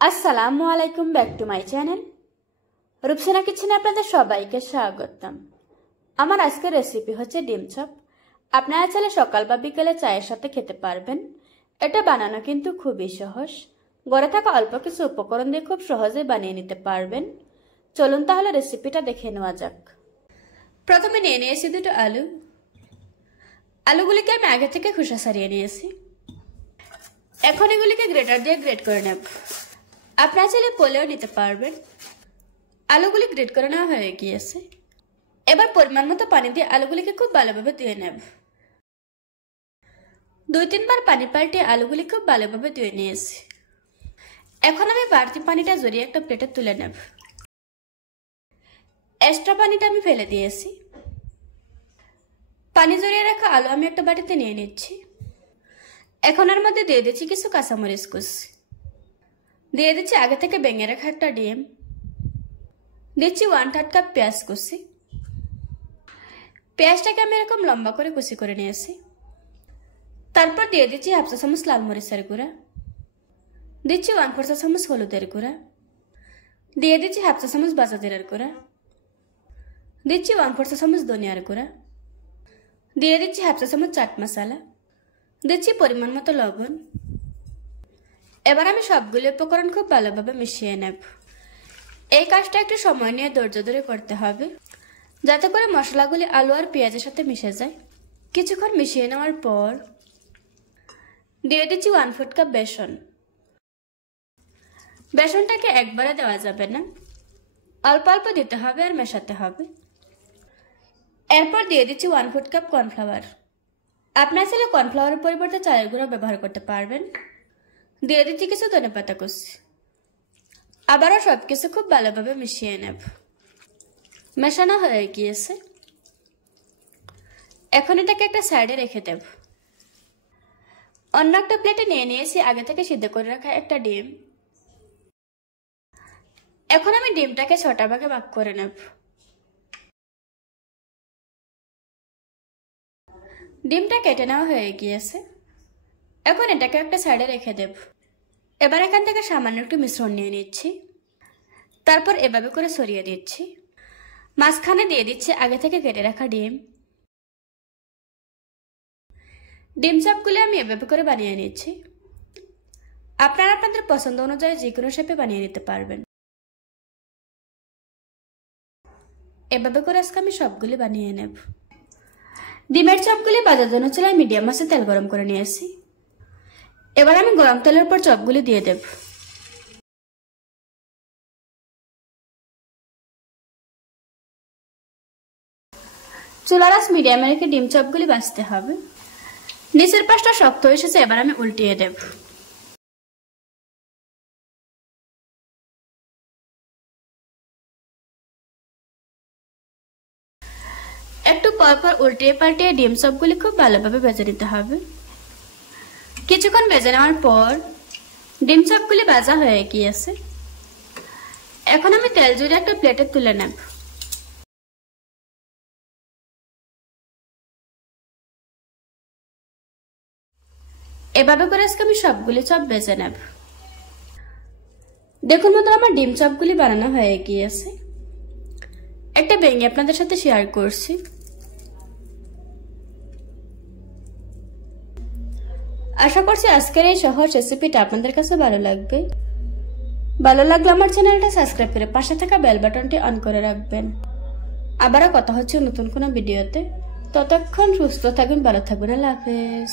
আসসালামু আলাইকুম, back to my channel Rupsana কিচেনে আপনাদের সবাইকে স্বাগতম। আমার আজকের রেসিপি হচ্ছে ডিম চপ। আপনারা চাইলে সকাল বা বিকেলে চায়ের সাথে খেতে পারবেন। এটা বানানো কিন্তু খুবই সহজ। ঘরে থাকা অল্প কিছু উপকরণ দিয়ে খুব সহজে বানিয়ে নিতে পারবেন। চলুন তাহলে রেসিপিটা দেখে নেওয়া যাক। প্রথমে নিয়ে নিয়েছি দুটো আলু। আলুগুলিকে আমি আগে থেকে খোসা ছাড়িয়ে নিয়েছি। এখন এগুলিকে গ্রেটার দিয়ে গ্রেট করে নেব। আপনারা চাইলে পোলেও নিতে পারবেন। আলুগুলি গ্রেট করে নেওয়া হয়ে গিয়েছে। এবার পরিমাণ মতো পানি দিয়ে আলুগুলিকে খুব ভালোভাবে ধুয়ে নেব। 2-3 বার পানি পাল্টে আলুগুলি খুব ভালোভাবে ধুয়ে নিয়েছি। এখন আমি বাড়তি পানিটা ঝরিয়ে একটা প্লেটে তুলে নেব। এক্সট্রা পানিটা আমি ফেলে দিয়েছি। পানি ঝরিয়ে রাখা আলু আমি একটা বাটিতে নিয়ে নিচ্ছি। এখন এর মধ্যে দিয়ে দিচ্ছি কিছু কাঁচামরিচ কুচি, দিয়ে দিচ্ছি আগে থেকে ভেঙে রাখা একটা ডিম, দিচ্ছি 1/3 কাপ পেঁয়াজ কুচি। পেঁয়াজটাকে আমি এরকম লম্বা করে কুচি করে নিয়েছি। তারপর দিয়ে দিচ্ছি 1/2 চা চামচ লাল মরিচের গুঁড়া, দিচ্ছি 1/4 চা চামচ হলুদের গুঁড়া, দিয়ে দিচ্ছি 1/2 চা চামচ ভাজা জিরার গুঁড়া, দিচ্ছি 1/4 চা চামচ ধনিয়ার গুঁড়া, দিয়ে দিচ্ছি 1/2 চা চামচ চাট মশলা, দিচ্ছি পরিমাণ মতো লবণ। এবার আমি সবগুলো উপকরণ খুব ভালোভাবে মিশিয়ে নেব। এই কাজটা একটু সময় নিয়ে ধৈর্য ধরে করতে হবে, যাতে করে মশলাগুলি আলু আর পেঁয়াজের সাথে মিশে যায়। কিছুক্ষণ মিশিয়ে নেওয়ার পর দিয়ে দিচ্ছি 1/4 কাপ বেসন। বেসনটাকে একবারে দেওয়া যাবে না, অল্প অল্প দিতে হবে আর মেশাতে হবে। এরপর দিয়ে দিচ্ছি 1/4 কাপ কর্নফ্লাওয়ার। আপনার চাইলে কর্নফ্লাওয়ারের পরিবর্তে চালের গুঁড়ো ব্যবহার করতে পারবেন। দিয়ে দিচ্ছি কিছু ধনেপাতা কুচি। আবারও সবকিছু খুব ভালোভাবে মিশিয়ে নেব। মেশানো হয়ে গিয়েছে। এখন এটাকে একটা সাইডে রেখে দেব। অন্য একটা প্লেটে নিয়ে নিয়েছি আগে থেকে সিদ্ধ করে রাখা একটা ডিম। এখন আমি ডিমটাকে 6টা ভাগে ভাগ করে নেব। ডিমটা কেটে নেওয়া হয়ে গিয়েছে। এখন এটাকে একটা সাইডে রেখে দেব। এবার এখান থেকে সামান্য একটু মিশ্রণ নিয়ে নিচ্ছি। তারপর এভাবে করে ছড়িয়ে দিচ্ছি। মাঝখানে দিয়ে দিচ্ছি আগে থেকে কেটে রাখা ডিম। ডিম চপগুলো আমি এভাবে করে বানিয়ে নিচ্ছি। আপনারা আপনাদের পছন্দ অনুযায়ী যে কোনো শেপে বানিয়ে নিতে পারবেন। এভাবে করে আজকে আমি সবগুলি বানিয়ে নেব। ডিমের চপগুলি ভাজার জন্য চুলায় মিডিয়াম আঁচে তেল গরম করে নিয়েছি। এবার আমি গরম তেলের উপর চপগুলি দিয়ে দেব। চুলার আঁচ মিডিয়ামে রেখে ডিম চপগুলি ভাজতে হবে। নিচের পাশটা শক্ত হয়ে এসেছে, এবার আমি উল্টিয়ে দেব। একটু পরপর উল্টিয়ে পাল্টিয়ে ডিম চপগুলি খুব ভালোভাবে ভেজে নিতে হবে। কিছুক্ষণ ভেজে নেওয়ার পর ডিম চপগুলি ভাজা হয়ে গিয়েছে। এখন আমি তেল ঝরিয়ে একটা প্লেটে তুলে নেব। এভাবে করে আজকে আমি সবগুলি চপ ভেজে নেব। দেখুন বন্ধুরা, আমার ডিম চপগুলি বানানো হয়ে গিয়েছে। একটা ভেঙে আপনাদের সাথে শেয়ার করছি। আশা করছি আজকের এই সহজ রেসিপিটা আপনাদের কাছে ভালো লাগবে। ভালো লাগলে আমার চ্যানেলটা সাবস্ক্রাইব করে পাশে থাকা বেল বাটনটি অন করে রাখবেন। আবারও কথা হচ্ছে নতুন কোনো ভিডিওতে। ততক্ষণ সুস্থ থাকবেন, ভালো থাকবেন। আল্লাহ হাফেজ।